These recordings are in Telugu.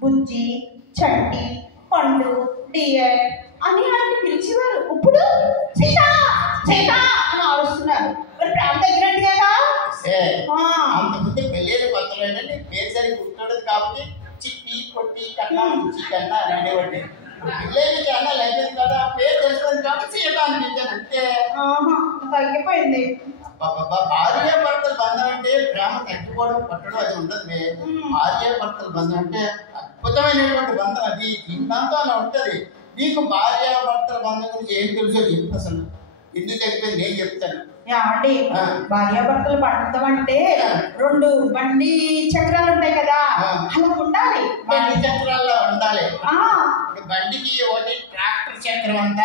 బుజ్జి, చంటి, పండు, డియర్ అని వాళ్ళని పిలిచేవారు. ఇప్పుడు సీత సీత అని ఆడుస్తున్నారు. మరి ప్రేమ తగ్గినట్టు కదా. అంతకుముందు పెళ్ళేది కొత్తలోనే నీ పేరు సరి గుర్తుండదు కాబట్టి చిట్టి కొట్టి కన్నా రుచి కన్నా అని అనేవాడిని. పెళ్ళేది కన్నా లేదు కదా, పేరు తెలుసుకుంది కాబట్టి సీత అనిపించాను అంతే. తగ్గిపోయింది. భార్య భర్తల బంధం అంటే ప్రేమ తగ్గిపోవడం పట్టడం అది ఉండదు. భార్య భర్తల బంధం అంటే అద్భుతమైనటువంటి బంధం. అది ఇంతంతా అలా ఉంటది. నీకు భార్య భర్తల బంధం గురించి ఏం తెలుసో చెప్పు. అసలు ఎందుకు తగ్గిపోయింది నేను చెప్తాను. అండి, భార్యాభర్తలు బంధం అంటే 2 బండి చక్రాలు ఉంటాయి కదా, అలా ఉండాలి. బండి చక్రాల్లో ఉండాలి. బండికి ఒకటి ట్రాక్టర్ చక్రం అంట,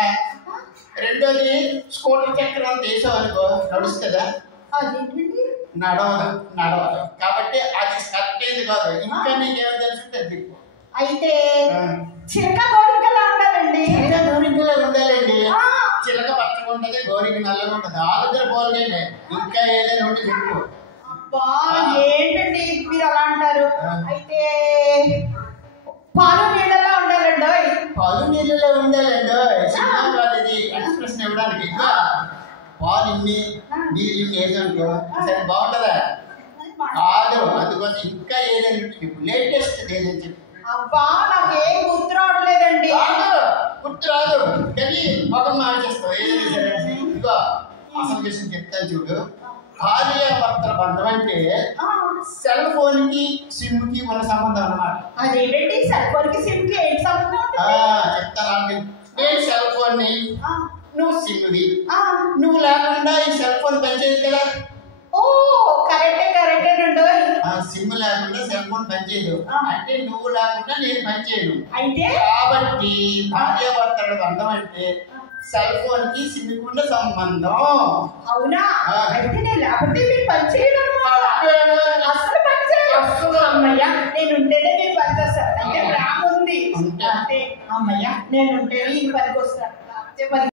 రెండోది స్కూటర్ చక్రం అంత వేసామనుకో నడుస్తుందా? నడవదు. కాబట్టి అది కరెక్ట్ కాదు. ఇంకా నీకేమో తెలుసుంటే దిక్కు. అయితే చిలక గోరికలా ఉండాలండి. గోరికలా ఉండాలండి. చిలక పచ్చగా ఉంటది, గోరికి నల్లగా ఉంటది. ఆలోచన పోలేండి. ఇంకా ఏదైనా ఉంటే చెప్పు. అబ్బా ఏంటండి మీరు అలా అంటారు? అయితే పాలు నీళ్ళలా ఉండాలండి. పాలు నీళ్ళలో ఉండాలండి. సినిమా కాదు ఇది, ఎక్స్ప్రెషన్ ఇవ్వడానికి. ఇంకా పాలు ఇన్ని నీళ్ళు ఇన్ని వేసానుకో సరే బాగుంటుందా? కాదు. అందుకోసం ఇంకా ఏదైనా చెప్పు. లేటెస్ట్ ఏదైనా చెప్పు. అబ్బా నాకేం గుర్తు రావట్లేదండి. గుర్తు రాదు కానీ మొగం మార్చేస్తావు. ఏదైనా సరే ఇంకో అసలు విషయం చెప్తాను చూడు. భార్య భర్తల బంధం అంటే సెల్ ఫోన్ కి సిమ్ కి ఉన్న సంబంధం అన్నమాట. అదేంటండి సెల్ ఫోన్ కి సిమ్ కి ఏంటి సంబంధం? చెప్తాను. నేను సెల్ ఫోన్ ని, నువ్వు సిమ్ వి. నువ్వు లేకుండా ఈ సెల్ ఫోన్ పనిచేయదు కదా. ఓ కరెక్టే నండి. సిమ్ లేకుండా సెల్ ఫోన్ పనిచేయదు. అంటే నువ్వు లేకుండా నేను పనిచేయను. అయితే కాబట్టి భార్య భర్తల బంధం అంటే సెల్ ఫోన్ కి సిమ్ కి ఉన్న సంబంధం. అవునా? అయితే నేను లేకపోతే మీరు పనిచేయను అసలు పనిచేయను. అమ్మయ్య నేనుంటేనే మీరు పనిచేస్తారు. అయితే ప్రేమ ఉంది. అంటే అమ్మయ్య నేనుంటేనే ఈ పనికి వస్తారు.